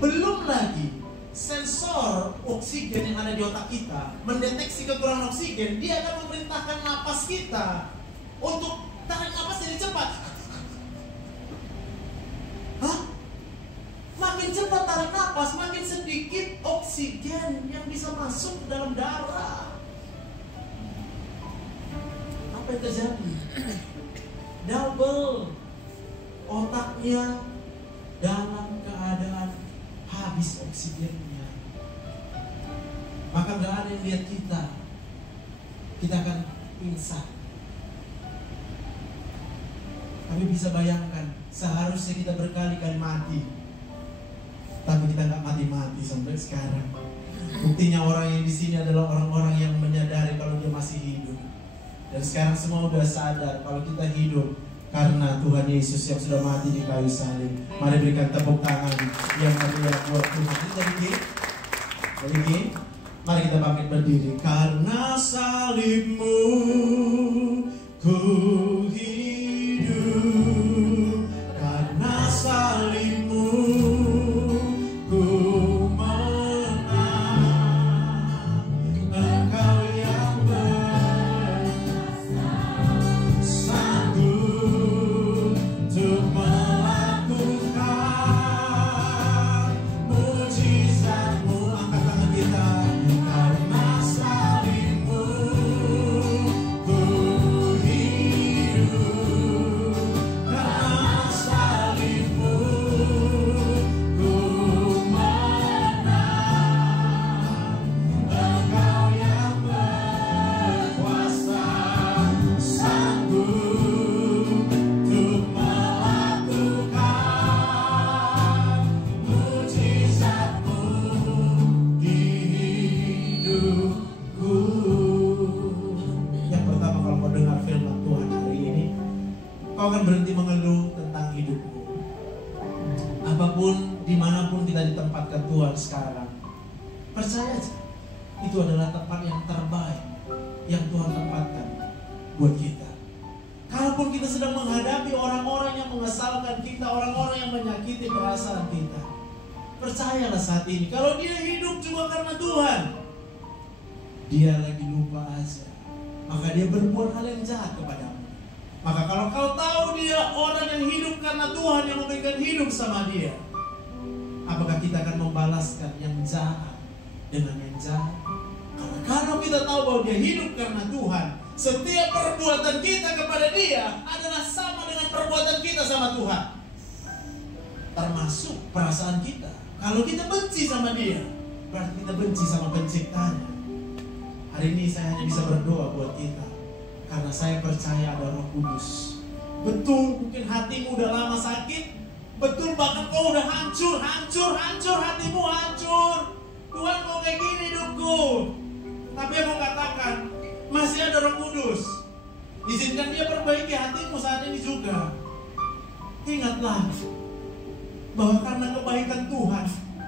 Belum lagi sensor oksigen yang ada di otak kita mendeteksi kekurangan oksigen, dia akan memerintahkan napas kita untuk tarik napas jadi cepat. Hah? Makin cepat tarik napas, makin sedikit oksigen yang bisa masuk ke dalam darah. Apa yang terjadi? Double otaknya dalam keadaan habis oksigennya. Maka gak ada yang lihat kita akan pingsan. Kami bisa bayangkan, seharusnya kita berkali-kali mati, tapi kita nggak mati-mati sampai sekarang. Buktinya orang yang di sini adalah orang-orang yang menyadari kalau dia masih hidup. Dan sekarang semua udah sadar kalau kita hidup karena Tuhan Yesus yang sudah mati di kayu salib. Mari berikan tepuk tangan yang meriah buat Tuhan. Jadi, mari kita bangkit berdiri. Karena salibmu ku hidup, karena salibmu ku menang. Engkau yang berkuasa, sanggup untuk melakukan mujizat-Mu. Angkat tangan kita. Karena salibmu ku hidup. Kau akan berhenti mengeluh tentang hidupmu. Apapun, dimanapun kita ditempatkan Tuhan sekarang, percaya aja, itu adalah tempat yang terbaik yang Tuhan tempatkan buat kita. Kalaupun kita sedang menghadapi orang-orang yang mengesalkan kita, orang-orang yang menyakiti perasaan kita, percayalah saat ini, kalau dia hidup cuma karena Tuhan, dia lagi lupa aja, maka dia berbuat hal yang jahat kepadamu. Maka kalau kau tahu dia orang yang hidup karena Tuhan yang memberikan hidup sama dia, apakah kita akan membalaskan yang jahat dengan yang jahat? Karena kalau kita tahu bahwa dia hidup karena Tuhan, setiap perbuatan kita kepada dia adalah sama dengan perbuatan kita sama Tuhan. Termasuk perasaan kita. Kalau kita benci sama dia, berarti kita benci sama penciptanya. Hari ini saya hanya bisa berdoa buat kita, karena saya percaya ada Roh Kudus. Betul, mungkin hatimu udah lama sakit. Betul, bahkan kau udah hancur hatimu hancur. Tuhan mau kayak gini hidupku. Tapi aku katakan, masih ada Roh Kudus. Izinkan dia perbaiki hatimu saat ini juga. Ingatlah bahwa karena kebaikan Tuhan,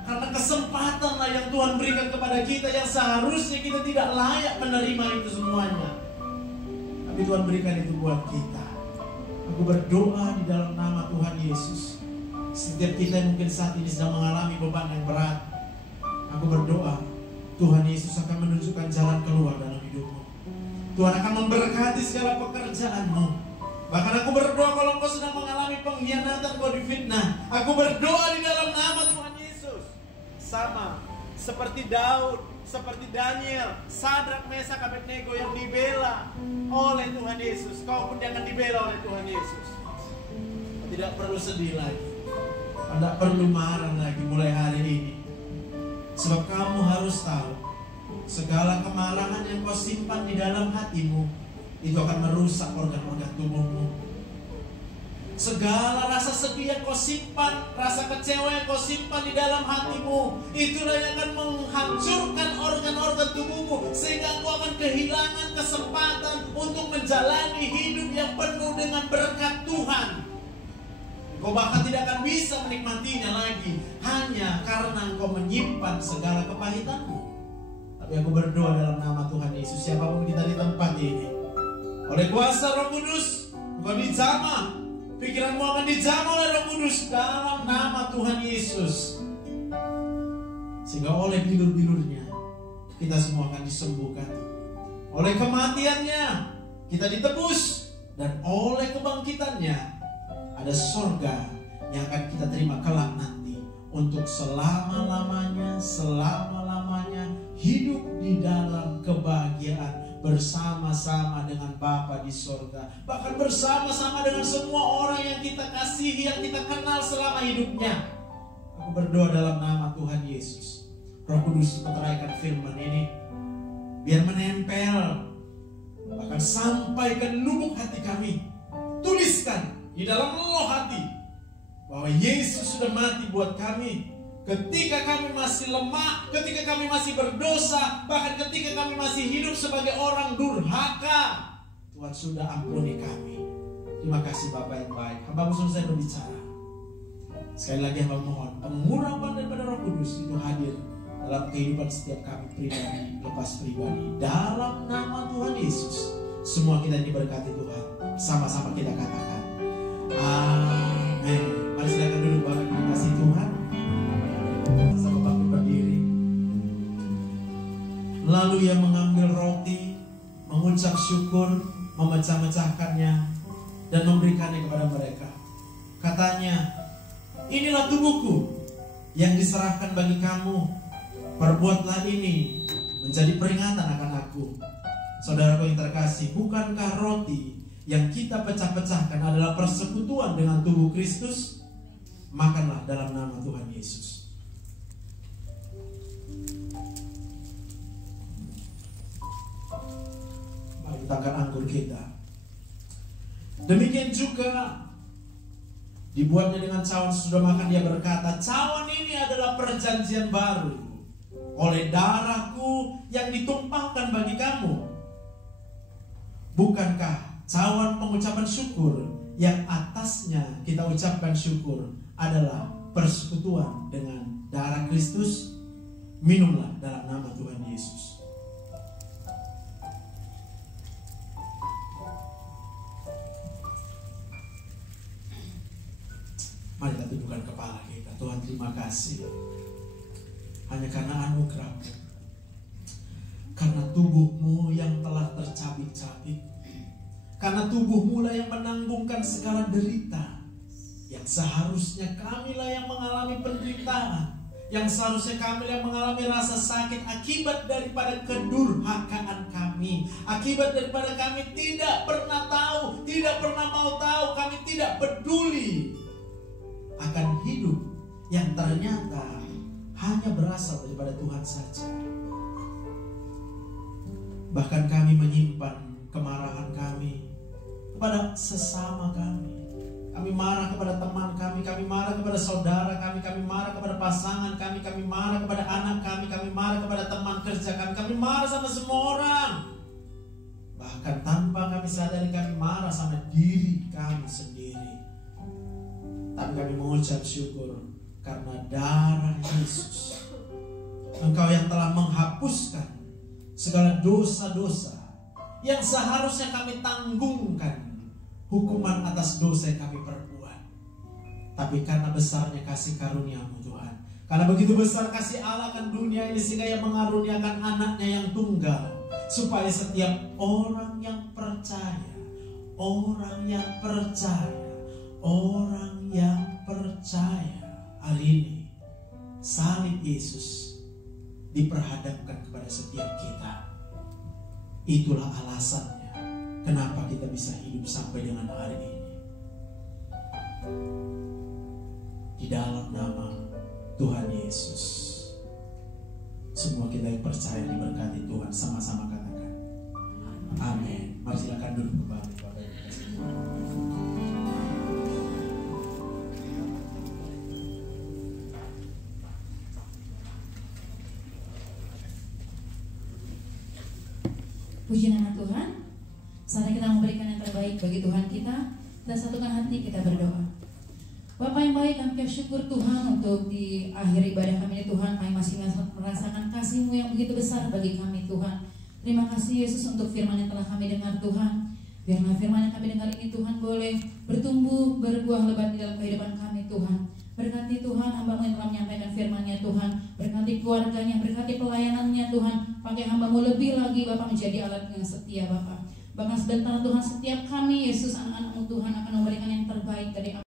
karena kesempatanlah yang Tuhan berikan kepada kita, yang seharusnya kita tidak layak menerima itu semuanya, tapi Tuhan berikan itu buat kita. Aku berdoa di dalam nama Tuhan Yesus, setiap kita yang mungkin saat ini sedang mengalami beban yang berat, aku berdoa Tuhan Yesus akan menunjukkan jalan keluar dalam hidupmu. Tuhan akan memberkati segala pekerjaanmu. Bahkan aku berdoa kalau engkau sedang mengalami pengkhianatan, kau difitnah, aku berdoa di dalam nama Tuhan Yesus, sama seperti Daud, seperti Daniel, Sadrak, Mesak, Abednego yang dibela oleh Tuhan Yesus, kau pun akan dibela oleh Tuhan Yesus. Tidak perlu sedih lagi, tidak perlu marah lagi mulai hari ini. Sebab kamu harus tahu, segala kemarahan yang kau simpan di dalam hatimu itu akan merusak organ-organ tubuhmu. Segala rasa sedih yang kau simpan, rasa kecewa yang kau simpan di dalam hatimu, itulah yang akan menghancurkan organ-organ tubuhmu, sehingga kau akan kehilangan kesempatan untuk menjalani hidup yang penuh dengan berkat Tuhan. Kau bahkan tidak akan bisa menikmatinya lagi hanya karena engkau menyimpan segala kepahitanmu. Tapi aku berdoa dalam nama Tuhan Yesus, siapapun kita di tempat ini, oleh kuasa Roh Kudus, engkau dijamah, pikiranmu akan dijamah oleh Roh Kudus dalam nama Tuhan Yesus. Sehingga oleh bilur-bilurnya kita semua akan disembuhkan. Oleh kematiannya kita ditebus, dan oleh kebangkitannya ada surga yang akan kita terima kelak nanti, untuk selama-lamanya hidup di dalam kebahagiaan bersama-sama dengan Bapa di surga, bahkan bersama-sama dengan semua orang yang kita kasihi, yang kita kenal selama hidupnya. Aku berdoa dalam nama Tuhan Yesus, Roh Kudus meteraikan firman ini biar menempel bahkan sampai ke lubuk hati kami. Tuliskan di dalam luluh hati bahwa Yesus sudah mati buat kami ketika kami masih lemah, ketika kami masih berdosa, bahkan ketika kami masih hidup sebagai orang durhaka. Tuhan sudah ampuni kami. Terima kasih Bapa yang baik. Hamba selesai berbicara. Sekali lagi hamba mohon pengurapan daripada Roh Kudus itu hadir dalam kehidupan setiap kami pribadi, lepas pribadi. Dalam nama Tuhan Yesus, semua kita diberkati Tuhan. Sama-sama kita katakan amin. Mari silakan duduk Bapak dikasih Tuhan. Sama bangkit berdiri. Lalu ia mengambil roti, mengucap syukur, memecah-mecahkannya dan memberikannya kepada mereka. Katanya, inilah tubuhku yang diserahkan bagi kamu. Perbuatlah ini menjadi peringatan akan aku. Saudaraku yang terkasih, bukankah roti yang kita pecah-pecahkan adalah persekutuan dengan tubuh Kristus? Makanlah dalam nama Tuhan Yesus. Mari kita angkat anggur kita. Demikian juga dibuatnya dengan cawan sesudah makan. Dia berkata, cawan ini adalah perjanjian baru oleh darahku yang ditumpahkan bagi kamu. Bukankah cawan pengucapan syukur yang atasnya kita ucapkan syukur adalah persekutuan dengan darah Kristus. Minumlah dalam nama Tuhan Yesus. Mari kita tundukkan kepala kita. Tuhan, terima kasih hanya karena anugerah-Mu, karena tubuh-Mu yang telah tercabik-cabik, karena tubuh-Mu lah yang menanggungkan segala derita. Yang seharusnya kamilah yang mengalami penderitaan, yang seharusnya kami yang mengalami rasa sakit akibat daripada kedurhakaan kami, akibat daripada kami tidak pernah tahu, tidak pernah mau tahu, kami tidak peduli akan hidup yang ternyata hanya berasal daripada Tuhan saja. Bahkan kami menyimpan kemarahan kami kepada sesama kami. Kami marah kepada teman kami marah kepada saudara kami marah kepada pasangan kami marah kepada anak kami marah kepada teman kerja kami marah sama semua orang. Bahkan tanpa kami sadari kami marah sama diri kami sendiri. Tapi kami mengucap syukur karena darah Yesus, Engkau yang telah menghapuskan segala dosa-dosa yang seharusnya kami tanggungkan hukuman atas dosa yang kami perbuat. Tapi karena besarnya kasih karunia-Mu Tuhan, karena begitu besar kasih Allah akan dunia ini, sehingga yang mengaruniakan anaknya yang tunggal, supaya setiap orang yang percaya, hari ini salib Yesus diperhadapkan kepada setiap kita. Itulah alasannya kenapa kita bisa hidup sampai dengan hari ini. Di dalam nama Tuhan Yesus, semua kita yang percaya diberkati Tuhan, sama-sama katakan amin. Mari silakan duduk kembali Bapak Ibu. Puji nama Tuhan. Saatnya kita memberikan yang terbaik bagi Tuhan kita, dan satukan hati kita berdoa. Bapa yang baik, kami syukur Tuhan untuk di akhir ibadah kami ini Tuhan, kami masih merasakan kasih-Mu yang begitu besar bagi kami Tuhan. Terima kasih Yesus untuk firman yang telah kami dengar Tuhan. Biarlah firman yang kami dengar ini Tuhan boleh bertumbuh, berbuah lebat di dalam kehidupan kami Tuhan. Berkati Tuhan hamba-Mu yang telah menyampaikan firman-Nya Tuhan. Berkati keluarganya, berkati pelayanannya Tuhan. Pakai hamba-Mu lebih lagi Bapak menjadi alat yang setia Bapak. Bahkan sebentar Tuhan, setiap kami Yesus anak-anak-Mu Tuhan akan memberikan yang terbaik dari